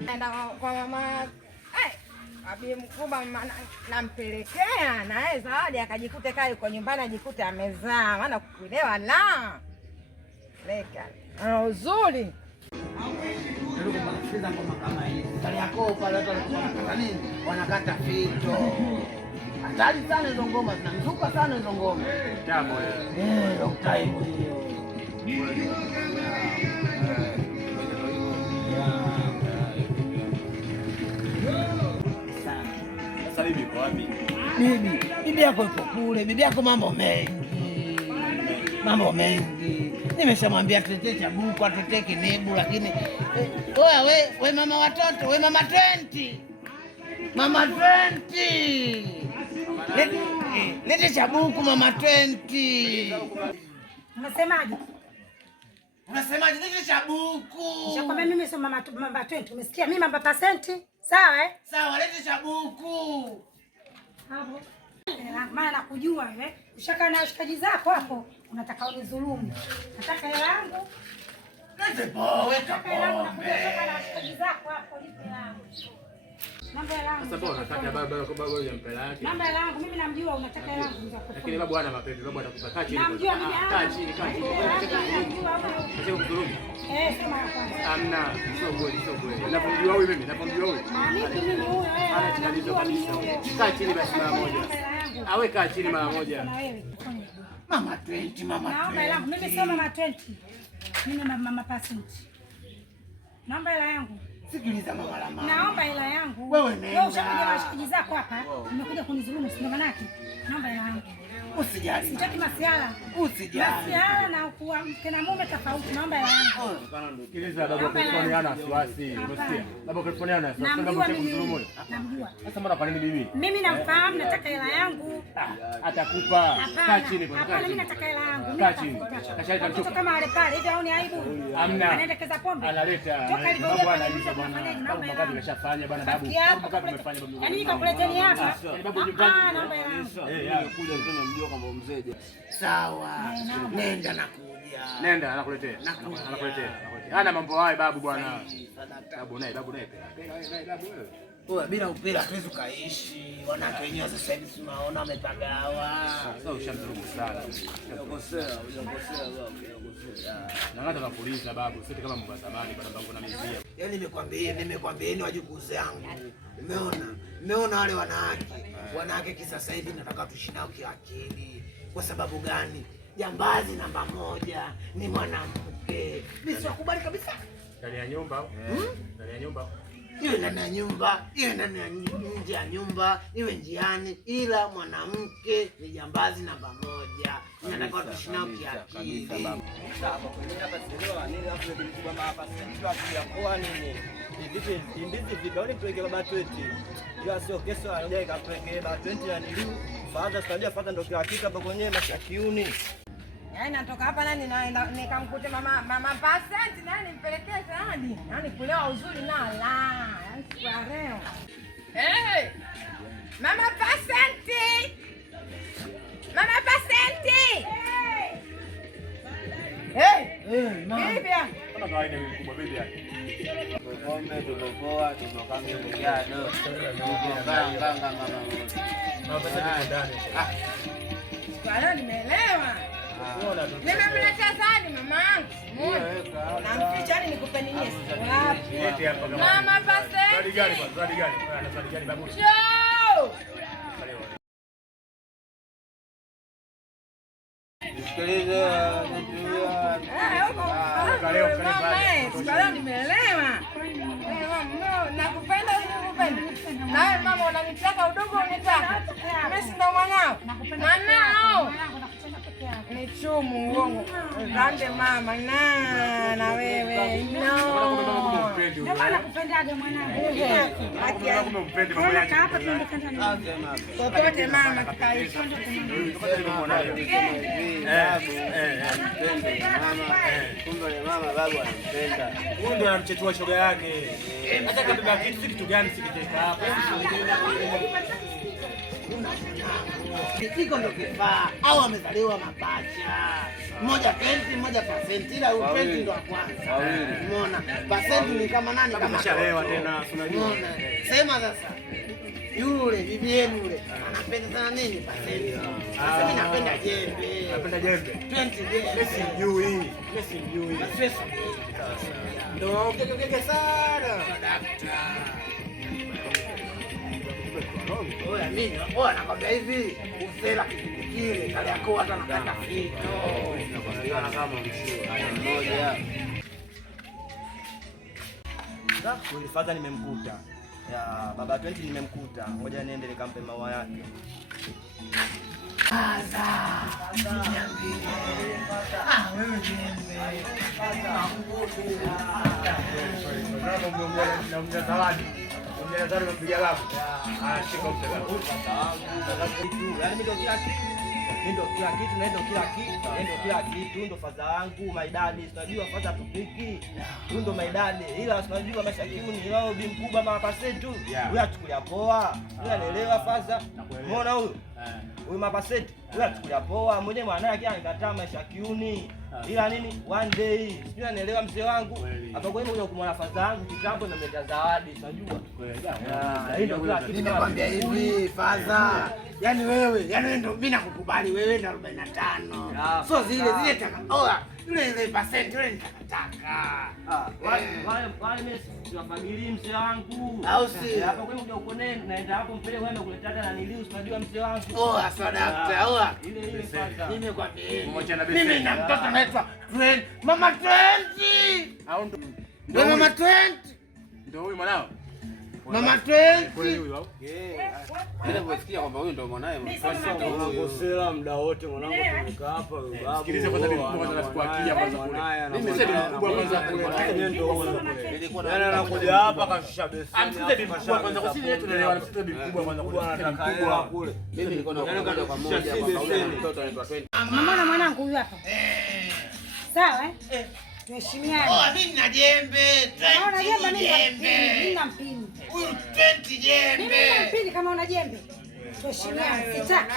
Naenda kwa mama abi mkubwa nampelekea naye zawadi akajikuta kaa yuko nyumbani ajikute amezaa. Maana kukuelewa la leka ana uzuri wanakata fito. Hatari sana hizo ngoma, zinamzuka sana hizo ngoma. Jambo long time hiyo. Sasa bibi yuko wapi? Bibi yako yuko kule. Bibi yako mambo mengi. Nimeshamwambia tetee chabuku, atetee kinebu, lakini we mama watoto, we mama 20. Mama 20. Lete chabuku mama 20. Unasemaje? Lete chabuku. Nishakwambia mimi sio mama 20. Umesikia? Mimi mama percent. Sawa Sawa, lete chabuku. Hapo. Maana nakujua wewe. Ushakaa na washikaji zako hapo. Unataka unidhulumu. Nataka hela yangu. Lete pombe. Ushakaa na washikaji zako hapo, nipe yangu. Namba yangu. Sasa bwana nataka baba ya mpela yake. Namba yangu mimi namjua, unataka yangu. Lakini babu ana mapepe, babu atakupa kaa chini. Namjua mimi. Kaa chini. Acha kudhulumu. Sema hapa. Amna, sio kweli. Napomjua huyu mimi. Mimi huyo Kaa chini basi mara moja. Awe kaa chini mara moja. Mama 20. Naomba hela yangu. Mimi sio mama 20. Mimi mama percent. Naomba hela yangu. Sikiliza mama la mama. Naomba hela yangu. Wewe nenda. Wewe ushakuja na washikaji zako hapa. Umekuja kunidhulumu, sio maana yake. Naomba hela yangu. Usijali. Sitaki masiala. Masiala na kuwa mke na mume tofauti. Naomba hela yangu. Sikiliza babu, Kalifoni hana wasiwasi. Umesikia? Babu Kalifoni hana wasiwasi. Babu kumdhulumu. Namjua. Sasa mbona kwa nini bibi? Mimi namfahamu, nataka hela yangu. Atakupa. Kaa chini bwana. Hapana, mimi nataka hela yangu. Kaa chini. Kashaleta mtoto kama wale pale. Hivi haoni aibu? Amna. Anaendekeza pombe. Analeta. Babu analiza bwana. Babu makapi kashafanya bwana babu. Makapi amefanya babu. Yaani nikakuleteni hapa. Babu nyumbani. Naomba hela yangu. Kuja tena mjua kwamba mzeje. Sawa. Nenda nakuja. Nenda anakuletea. Hana mambo hayo babu bwana. Babu naye. Babu wewe. Bila upela hatuwezi kaishi. Wanawake wenyewe sasa hivi tunaona wamepagawa. Sasa ushamdhulumu sana. Hujakosea babu. Na hata nakuuliza babu, sisi kama mwa zamani bwana bangu na mizia. Yaani nimekwambia wajukuu zangu. Umeona wale wanawake kisasa hivi nataka tuishi nao kiakili. Kwa sababu gani? Jambazi namba 1 ni mwanamke. Mimi sikubali kabisa. Ndani ya nyumba au? Ndani ya nyumba. Iwe ndani ya nyumba, iwe ndani ya nje ya nyumba, iwe njiani, ila mwanamke ni jambazi namba 1. Nataka tuishi nao kiakili. yaani natoka hapa nani naenda nikamkute mama percent nani nimpelekee zawadi. Yaani kulewa uzuri na la. Yaani siku ya leo. Mama percent. Bibi. Kama kawaida mimi mkubwa bibi yake. Pombe tumepoa, tumekamia mjano. Nganga. Na pesa ndani. Bwana nimeelewa. Nimemletea zawadi mamangu. Namficha ni nikupe nini? Lete hapa kama. Mama percent. Zawadi gani? Ana zawadi gani babu? Joe. Leo nimeelewa. Nakupenda unikupenda. Nawe mama unanitaka udogo unitaka. Mimi si ndo mwanao. Mwanao. Ni chumu uongo. Asante mama na wewe. No. Ndio maana nakupendaje mwanangu. Kama umpende mama yake. Hapa tunaonekana nini? Popote mama tutaishi. Kumbe mama babu anampenda. Huyu ndo anamchetua shoga yake. Hata kama kitu si kitu gani sikiteka hapa. Iko ndo kifaa au amezaliwa mapacha. Mmoja 20, mmoja percent, ila 20 ndo wa kwanza. Umeona? Percent ni kama nani kama shalewa tena unajua. Sema sasa. Yule bibi yenu yule anapenda sana nini percent? Sasa mimi napenda jembe. Napenda jembe. 20 jembe. Messi mjui. Messi mjui. Ndio keke sana. Oya mimi, oya nakwambia hivi, usela kipindi kile, kale yako hata nakata fito. Nakwambia kama mmoja. Sasa ulifadha nimemkuta. Ya baba 20 nimemkuta. Ngoja niende nikampe maua yake. Sasa. Wewe jembe. Na zawadi. Unaweza kumpigia labu. Shika mtego. Yaani mimi ndio kila kitu. Ndio kila kitu, na ndio kila kitu. Ndio kila kitu, ndio fadha wangu, maidadi. Unajua fadha tupiki. Ndio maidadi. Ila unajua mashakini wao bi mkubwa mama pasetu. Huyu achukulia poa. Huyu anaelewa fadha. Umeona huyu? Huyu mama pasetu. Huyu achukulia poa. Mwenyewe mwanae yake anakataa maisha kiuni. Ila nini? One day. Sijui anaelewa mzee wangu. Hapa kwa hiyo kumwona fadha yangu kitambo na mleta zawadi, unajua? Ndio kila kitu. Ninakwambia hivi fadha. Yaani wewe ndio mimi nakukubali wewe ndio 45. So zile taka. Oa, ile percent ile nitakataka. Wale mimi tunafadhili mzee wangu. Au si? Hapa kwa hiyo ukone naenda hapo mpele wewe kuleta na niliu unajua mzee wangu. Oa, sadaka. Oa. Ile fadha. Nimekwambia. Mimi na mtoto anaitwa Mama 20. Au ndo Mama 20. Ndio huyu mwanao? Mama 20. Kweli huyu au? Ile unasikia kwamba huyu ndo mwanae. Unakosea muda wote mwanangu, tumeka hapa babu. Sikiliza kwanza bibi kwanza nachukua akili kwanza kule. Mimi sasa bibi kwanza kule. Yaani anakuja hapa kashusha beseni. Amsikize bibi kwanza kwa sisi tunaelewa anasikiza bibi kwanza kule. Anataka kule. Mimi nilikuwa nakwenda kwa moja kwa mtoto anaitwa 20. Mama mwanangu huyu hapa. Sawa tuheshimiane. Mimi na jembe. Unaona jembe mimi na mpini. Huyu 20 jembe. Mimi na mpini kama una jembe. Tuheshimiane. Sitaki.